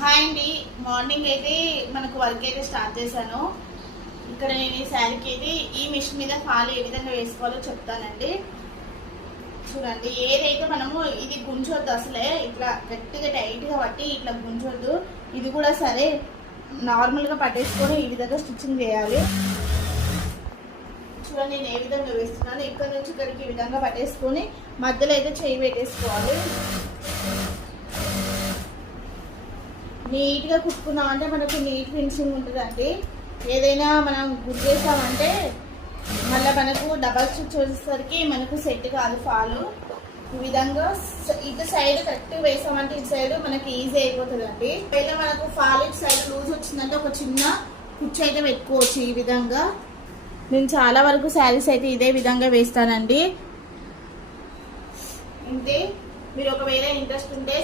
Hi అండి. Morning అయితే మనకు వర్క్ అయితే స్టార్ట్ చేశాను. ఇక్కడ నేను ఈ శారీకి అయితే ఈ మిషన్ మీద ఫాల్ ఏ విధంగా వేసుకోవాలో చెప్తానండి. చూడండి, ఏదైతే మనము ఇది గుంజొద్దు, అసలే ఇట్లా గట్టిగా టైట్గా పట్టి ఇట్లా గుంజొద్దు. ఇది కూడా సరే నార్మల్గా పట్టేసుకొని ఈ విధంగా స్టిచ్చింగ్ చేయాలి. చూడండి నేను ఏ విధంగా వేస్తున్నాను. ఇక్కడ నుంచి ఇక్కడికి ఈ విధంగా పట్టేసుకొని మధ్యలో అయితే చేయి పెట్టేసుకోవాలి. నీట్గా కుట్టుకున్నామంటే మనకు నీట్ ఫినిషింగ్ ఉంటుందండి. ఏదైనా మనం గుడ్ చేసామంటే మళ్ళీ మనకు డబల్ స్టిచ్ వచ్చేసరికి మనకు సెట్ కాదు ఫాలు. ఈ విధంగా ఇటు సైడ్ కరెక్ట్ వేసామంటే ఇటు సైడ్ మనకి ఈజీ అయిపోతుందండి. పైన మనకు ఫాల్ ఇటు సైడ్ లూజ్ వచ్చిందంటే ఒక చిన్న కుచ్చు అయితే పెట్టుకోవచ్చు. ఈ విధంగా నేను చాలా వరకు శారీస్ అయితే ఇదే విధంగా వేస్తానండి. ఇంతే. మీరు ఒకవేళ ఇంట్రెస్ట్ ఉంటే